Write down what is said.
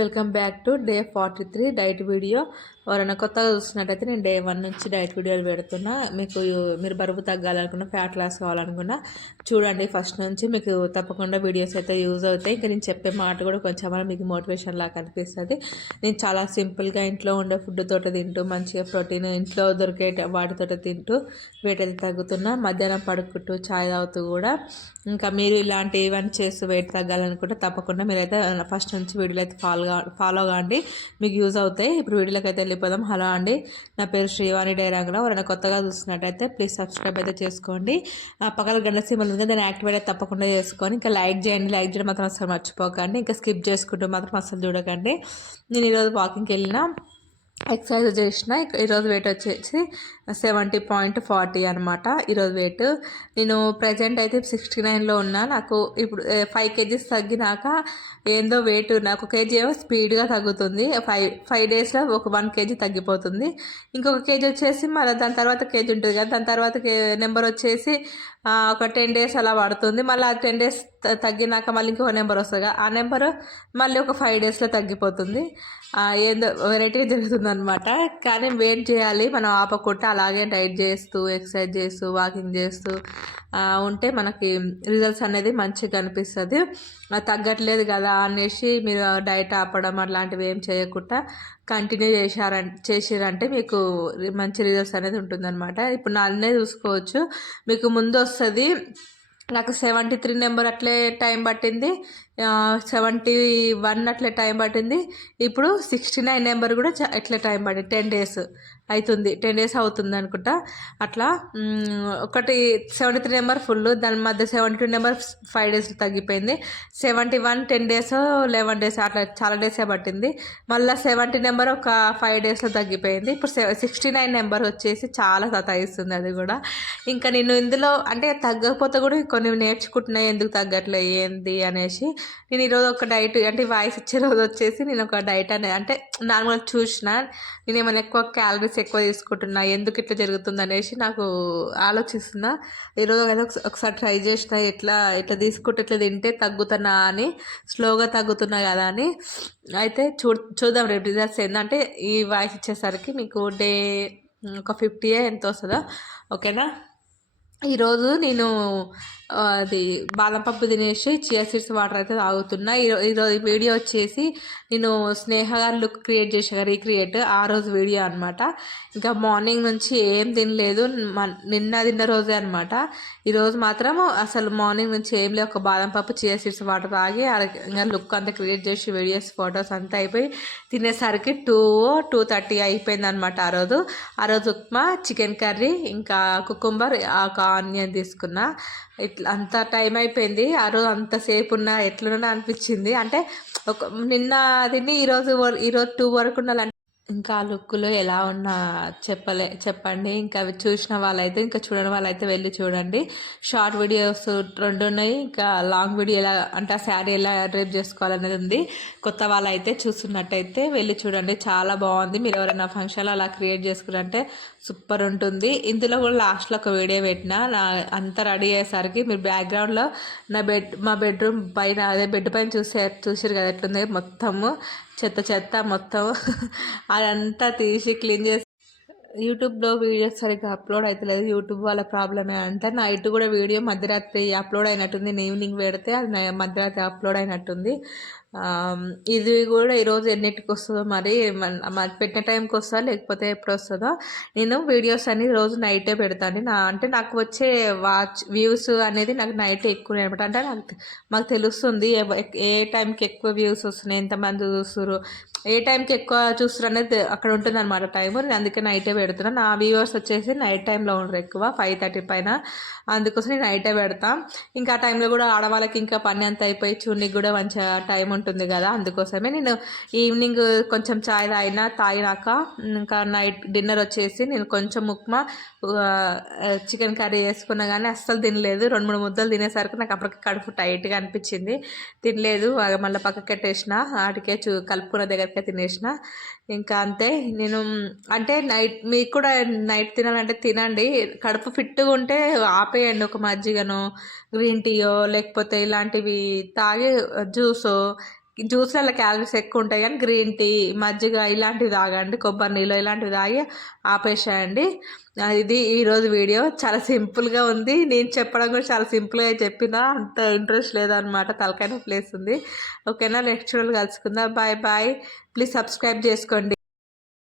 Welcome back to day 43 diet video. ఎవరైనా కొత్తగా చూస్తున్నట్టయితే నేను డే 1 నుంచి డైట్ వీడియోలు పెడుతున్నా. మీరు బరువు తగ్గాలనుకున్నా, ఫ్యాట్ లాస్ కావాలనుకున్నా చూడండి ఫస్ట్ నుంచి. మీకు తప్పకుండా వీడియోస్ అయితే యూజ్ అవుతాయి. ఇంకా నేను చెప్పే మాట కూడా కొంచెం మీకు మోటివేషన్ లాగా అనిపిస్తుంది. నేను చాలా సింపుల్గా ఇంట్లో ఉండే ఫుడ్ తోట తింటూ, మంచిగా ప్రోటీన్ ఇంట్లో దొరికే వాటితో తింటూ వెయిట్ అయితే తగ్గుతున్నా. మధ్యాహ్నం పడుకుంటూ చాయ్ తాగుతూ కూడా. ఇంకా మీరు ఇలాంటి ఈవెంట్ చేస్తూ వెయిట్ తగ్గాలనుకుంటే తప్పకుండా మీరైతే ఫస్ట్ నుంచి వీడియోలు అయితే ఫాలో కాండి, మీకు యూజ్ అవుతాయి. ఇప్పుడు వీడియోలోకి అయితే వెళ్ళిపోదాం. హలో అండి, నా పేరు శ్రీవాణి డైరాంగ్లో. ఎవరైనా కొత్తగా చూస్తున్నట్టయితే ప్లీజ్ సబ్స్క్రైబ్ అయితే చేసుకోండి. పక్కన గంట సింబల్ ఉంది, దాన్ని యాక్టివేట్ అయితే తప్పకుండా చేసుకొని ఇంకా లైక్ చేయండి. లైక్ చేయడం మాత్రం అసలు మర్చిపోకండి. ఇంకా స్కిప్ చేసుకుంటూ మాత్రం అసలు చూడకండి. నేను ఈరోజు వాకింగ్కి వెళ్ళిన, ఎక్సర్సైజ్ చేసిన. ఈరోజు వెయిట్ వచ్చేసి 70.40 అనమాట ఈరోజు వెయిట్. నేను ప్రజెంట్ అయితే 69లో ఉన్నా. నాకు ఇప్పుడు 5 kgs తగ్గినాక ఏందో వెయిట్ నాకు 1 kg ఏమో స్పీడ్గా తగ్గుతుంది. 5 డేస్లో ఒక 1 kg తగ్గిపోతుంది. ఇంకొక కేజీ వచ్చేసి మళ్ళీ దాని తర్వాత కేజీ ఉంటుంది కదా, దాని తర్వాత నెంబర్ వచ్చేసి ఒక 10 days అలా పడుతుంది. మళ్ళీ ఆ 10 days తగ్గినాక మళ్ళీ ఇంకొక నెంబర్ వస్తుంది. ఆ నెంబరు మళ్ళీ ఒక 5 daysలో తగ్గిపోతుంది. ఏందో వెరైటీ జరుగుతుంది అనమాట. కానీ వెయిట్ చేయాలి మనం ఆపకుండా. అలాగే డైట్ చేస్తూ, ఎక్సర్సైజ్ చేస్తూ, వాకింగ్ చేస్తూ ఉంటే మనకి రిజల్ట్స్ అనేది మంచిగా అనిపిస్తుంది. తగ్గట్లేదు కదా అనేసి మీరు డైట్ ఆపడం అట్లాంటివి ఏం చేయకుండా కంటిన్యూ చేసిరంటే మీకు మంచి రిజల్ట్స్ అనేది ఉంటుందన్నమాట. ఇప్పుడు నన్నే చూసుకోవచ్చు, మీకు ముందు వస్తుంది. నాకు 73 నెంబర్ అట్లే టైం పట్టింది, 71 అట్లే టైం పట్టింది. ఇప్పుడు 69 నెంబర్ కూడా ఎట్లా టైం పట్టింది. 10 days అవుతుంది, 10 days అవుతుంది అనుకుంటా. అట్లా ఒకటి 73 నెంబర్ ఫుల్, దాని మధ్య 72 నెంబర్ 5 days తగ్గిపోయింది. 71 10 days 11 days అట్లా చాలా డేసే పట్టింది. మళ్ళీ 70 నెంబర్ ఒక 5 daysలో తగ్గిపోయింది. ఇప్పుడు 69 నెంబర్ వచ్చేసి చాలా సతాయిస్తుంది అది కూడా. ఇంకా నేను ఇందులో అంటే తగ్గకపోతే కూడా కొన్ని నేర్చుకుంటున్నాయి, ఎందుకు తగ్గట్లే ఏంది అనేసి. నేను ఈరోజు ఒక డైట్ అంటే వాయిస్ ఇచ్చే రోజు వచ్చేసి నేను ఒక డైట్ అనేది అంటే నార్మల్గా చూసిన, నేను ఏమైనా ఎక్కువ క్యాలరీస్ ఎక్కువ తీసుకుంటున్నా, ఎందుకు ఇట్లా జరుగుతుంది అనేసి నాకు ఆలోచిస్తున్నా. ఈరోజు కదా ఒకసారి ట్రై చేసిన, ఎట్లా తీసుకుంటే ఇట్లా తింటే తగ్గుతున్నా అని, స్లోగా తగ్గుతున్నా కదా అని. అయితే చూద్దాం రేపు రిజల్ట్స్ ఏంటంటే ఈ వాయిస్ ఇచ్చేసరికి మీకు డే ఒక 50 ఎంత వస్తుందో. ఓకేనా. ఈరోజు నేను అది బాదం పప్పు తినేసి చియా సీడ్స్ వాటర్ అయితే తాగుతున్నా. ఈరోజు వీడియో వచ్చేసి నేను స్నేహ గారు లుక్ క్రియేట్ చేసా, రీక్రియేట్ ఆ రోజు వీడియో అనమాట. ఇంకా మార్నింగ్ నుంచి ఏం తినలేదు, నిన్న తిన్న రోజే అనమాట. ఈరోజు మాత్రం అసలు మార్నింగ్ నుంచి ఏం లేవు, ఒక బాదం పప్పు చియా సీడ్స్ వాటర్ తాగి ఇంకా లుక్ అంతా క్రియేట్ చేసి వీడియోస్ ఫొటోస్ అంతా అయిపోయి తినేసరికి 2:30 అయిపోయింది అనమాట. ఆ రోజు ఉప్మా, చికెన్ కర్రీ, ఇంకా కుకుంబర్, ఒక ఆనియన్ తీసుకున్నా. ఇట్లా అంత టైం అయిపోయింది. ఆ రోజు అంతసేపు ఉన్న ఎట్లున్నా అనిపించింది. అంటే నిన్న తిని ఈరోజు 2 వరకు ఉండాలంటే ఇంకా ఆ లుక్లో ఎలా ఉన్నా చెప్పండి. ఇంకా అవి చూసిన వాళ్ళైతే, ఇంకా చూడని వాళ్ళైతే వెళ్ళి చూడండి. షార్ట్ వీడియోస్ 2 ఉన్నాయి, ఇంకా లాంగ్ వీడియో ఎలా అంటే ఆ శారీ ఎలా డ్రైప్ చేసుకోవాలనేది ఉంది. కొత్త వాళ్ళైతే చూస్తున్నట్టయితే వెళ్ళి చూడండి, చాలా బాగుంది. మీరు ఎవరైనా ఫంక్షన్లో అలా క్రియేట్ చేసుకున్నారంటే సూపర్ ఉంటుంది. ఇందులో కూడా లాస్ట్లో ఒక వీడియో పెట్టిన, అంతా రెడీ అయ్యేసరికి మీరు బ్యాక్గ్రౌండ్లో మా బెడ్రూమ్ పైన, అదే బెడ్ పైన చూసారు కదా ఎట్లుంది, మొత్తము చెత్త మొత్తం అదంతా తీసి క్లీన్ చేసి. యూట్యూబ్లో వీడియోస్ సరిగ్గా అప్లోడ్ అవుతలేదు, యూట్యూబ్ వాళ్ళ ప్రాబ్లమే అంట. నైట్ కూడా వీడియో మధ్యరాత్రి అప్లోడ్ అయినట్టుంది. నేను ఈవినింగ్ పెడితే అది మధ్యరాత్రి అప్లోడ్ అయినట్టుంది. ఇది కూడా ఈరోజు ఎన్నింటికి వస్తుందో మరి పెట్టిన టైంకి వస్తుందో లేకపోతే ఎప్పుడు వస్తుందో. నేను వీడియోస్ అన్ని రోజు నైటే పెడతాను. అంటే నాకు వచ్చే వ్యూస్ అనేది నాకు నైట్ ఎక్కువ అనమాట. అంటే మాకు తెలుస్తుంది ఏ టైంకి ఎక్కువ వ్యూస్ వస్తున్నాయి, ఎంతమంది చూస్తున్నారు, ఏ టైంకి ఎక్కువ చూస్తారు అనేది అక్కడ ఉంటుంది అనమాట టైము. నేను అందుకే నైటే పెడుతున్నాను. నా వ్యూవర్స్ వచ్చేసి నైట్ టైంలో ఉండరు ఎక్కువ, 5:30 పైన. అందుకోసం నేను నైటే పెడతాను. ఇంకా ఆ టైంలో కూడా ఆడవాళ్ళకి ఇంకా పని అంతా అయిపోయి చూడడానికి కూడా మంచిగా టైం ఉంటుంది కదా. అందుకోసమే నేను ఈవినింగ్ కొంచెం చాయ్ తాగినాక ఇంకా నైట్ డిన్నర్ వచ్చేసి నేను కొంచెం ఉప్మా, చికెన్ కర్రీ వేసుకున్నా కానీ అస్సలు తినలేదు. 2-3 ముద్దలు తినేసరికి నాకు అప్పటికి కడుపు టైట్గా అనిపించింది, తినలేదు. మళ్ళీ పక్కకి పెట్టేసిన, వాటికే కలుపుకున్న దగ్గరకే తినేసిన. ఇంకా అంతే. నేను అంటే మీకు కూడా నైట్ తినాలంటే తినండి, కడుపు ఫిట్గా ఉంటే ఆపేయండి. ఒక మజ్జిగనో, గ్రీన్ టీయో, లేకపోతే ఇలాంటివి తాగి జ్యూసో జ్యూస్లలో క్యాలరీస్ ఎక్కువ ఉంటాయి కానీ గ్రీన్ టీ మజ్జిగ ఇలాంటివి తాగండి, కొబ్బరి నీళ్ళు ఇలాంటివి తాగి ఆపేసేయండి. ఇది ఈరోజు వీడియో చాలా సింపుల్గా ఉంది. నేను చెప్పడం కూడా చాలా సింపుల్గా చెప్పిన, అంత ఇంట్రెస్ట్ లేదనమాట, తలకాయ నొప్పి లేస్తుంది. ఓకేనా, నెక్స్ట్ వీడియోలో కలుసుకుందాం. Bye bye. ప్లీజ్ సబ్స్క్రైబ్ చేసుకోండి.